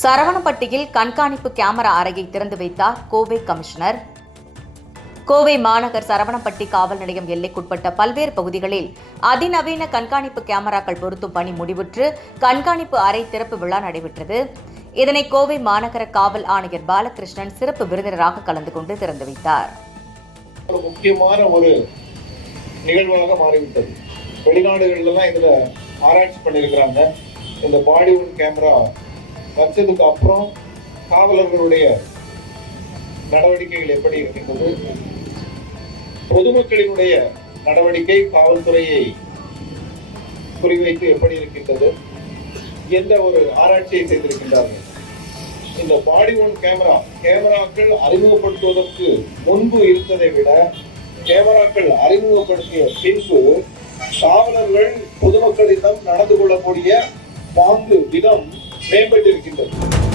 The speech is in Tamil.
சரவணப்பட்டியில் கண்காணிப்பு கேமரா அறையை திறந்து வைத்தார் கோவை கமிஷனர். கோவை மாநகர் சரவணப்பட்டி காவல் நிலையம் எல்லைக்குட்பட்ட பல்வேறு பகுதிகளில் அதிநவீன கண்காணிப்பு கேமராக்கள் பொருத்தும் பணி முடிவுற்று கண்காணிப்பு அறை திறப்பு விழா நடைபெற்றது. இதனை கோவை மாநகர காவல் ஆணையர் பாலகிருஷ்ணன் சிறப்பு விருந்தினராக கலந்து கொண்டு திறந்து வைத்தார். ஒரு முக்கியமான ஒரு நிகழ்வாக மாறிவிட்டது. வெளிநாடுகள்லாம் இதுல ஆராய்ச்சி பண்ணியிருக்கிறாங்க இந்த பாடி கேமரா வச்சதுக்கு அப்புறம் காவலர்களுடைய நடவடிக்கைகள் எப்படி இருக்கின்றது? பொதுமக்களினுடைய நடவடிக்கை காவல்துறையை குறிவைத்து எப்படி இருக்கின்றது? எந்த ஒரு ஆராய்ச்சியை செய்திருக்கின்றார்கள்? இந்த பாடி ஒன் கேமரா கேமராக்கள் அறிமுகப்படுத்துவதற்கு முன்பு இருந்ததை விட கேமராக்கள் அறிமுகப்படுத்திய பின்பு காவலர்கள் பொதுமக்களிடம் நடந்து கொள்ளக்கூடிய பாங்கு விதம் மேம்பட்டிருக்கின்றது